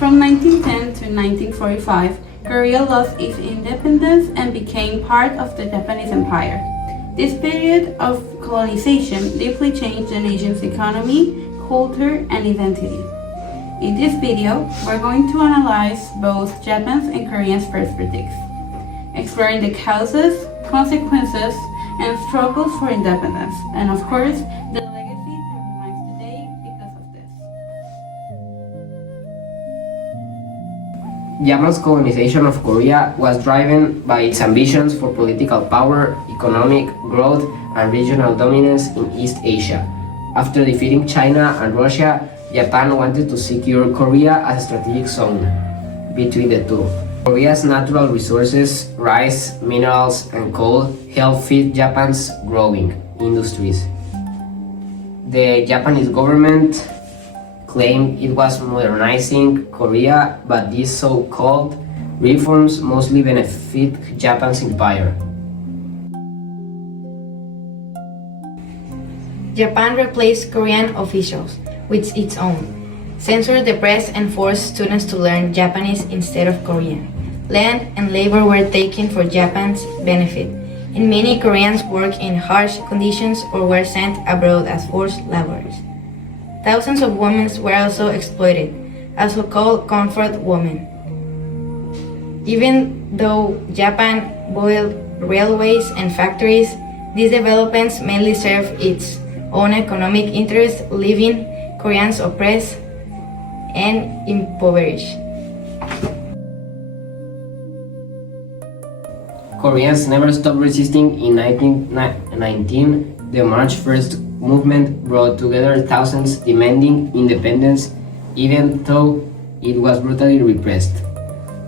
From 1910 to 1945, Korea lost its independence and became part of the Japanese Empire. This period of colonization deeply changed the nation's economy, culture, and identity. In this video, we're going to analyze both Japan's and Korea's perspectives, exploring the causes, consequences, and struggles for independence, and of course, the legacy that remains today because of this. Japan's colonization of Korea was driven by its ambitions for political power, economic growth, and regional dominance in East Asia. After defeating China and Russia, Japan wanted to secure Korea as a strategic zone between the two. Korea's natural resources, rice, minerals, and coal helped feed Japan's growing industries. The Japanese government claimed it was modernizing Korea, but these so-called reforms mostly benefit Japan's empire. Japan replaced Korean officials with its own, censored the press, and forced students to learn Japanese instead of Korean. Land and labor were taken for Japan's benefit, and many Koreans worked in harsh conditions or were sent abroad as forced laborers. Thousands of women were also exploited, as so-called comfort women. Even though Japan built railways and factories, these developments mainly served its own economic interests, leaving Koreans oppressed and impoverished. Koreans never stopped resisting. In 1919, the March 1st movement brought together thousands demanding independence, even though it was brutally repressed.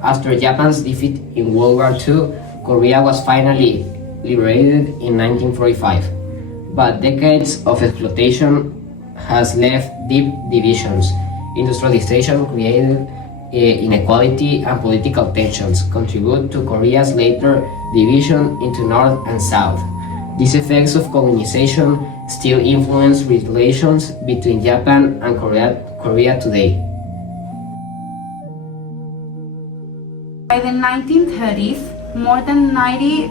After Japan's defeat in World War II, Korea was finally liberated in 1945. But decades of exploitation has left deep divisions. Industrialization created inequality and political tensions contribute to Korea's later division into North and South. These effects of colonization still influence relations between Japan and Korea today. By the 1930s, more than 90%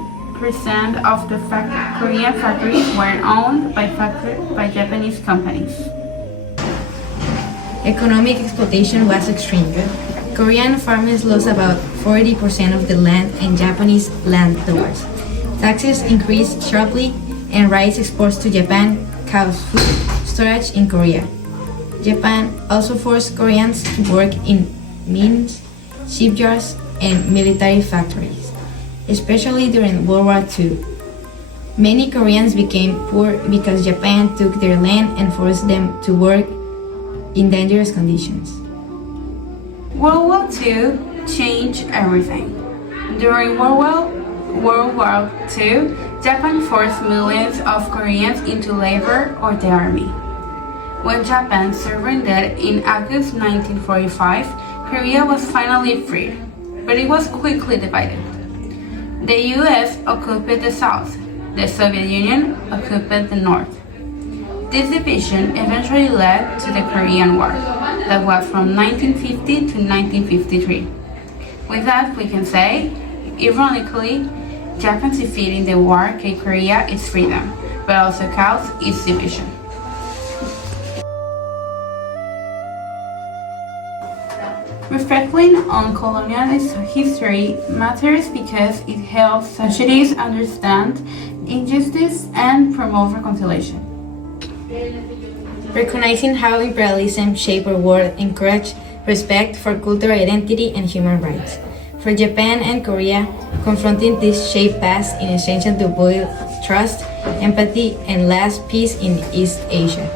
of the Korean factories were owned by Japanese companies. Economic exploitation was extreme. Korean farmers lost about 40% of the land and Japanese landlords. Taxes increased sharply, and rice exports to Japan caused food storage in Korea. Japan also forced Koreans to work in mines, shipyards, and military factories, especially during World War II. Many Koreans became poor because Japan took their land and forced them to work in dangerous conditions. World War II changed everything. During World War II, Japan forced millions of Koreans into labor or the army. When Japan surrendered in August 1945, Korea was finally free, but it was quickly divided. The US occupied the South, the Soviet Union occupied the North. This division eventually led to the Korean War, that was from 1950 to 1953. With that, we can say, ironically, Japan's defeat in the war gave Korea its freedom, but also caused its division. Reflecting on colonial history matters because it helps societies understand injustice and promote reconciliation. Recognizing how imperialism shaped our world encouraged respect for cultural identity and human rights. For Japan and Korea, confronting this shaped past is essential to build trust, empathy, and last peace in East Asia.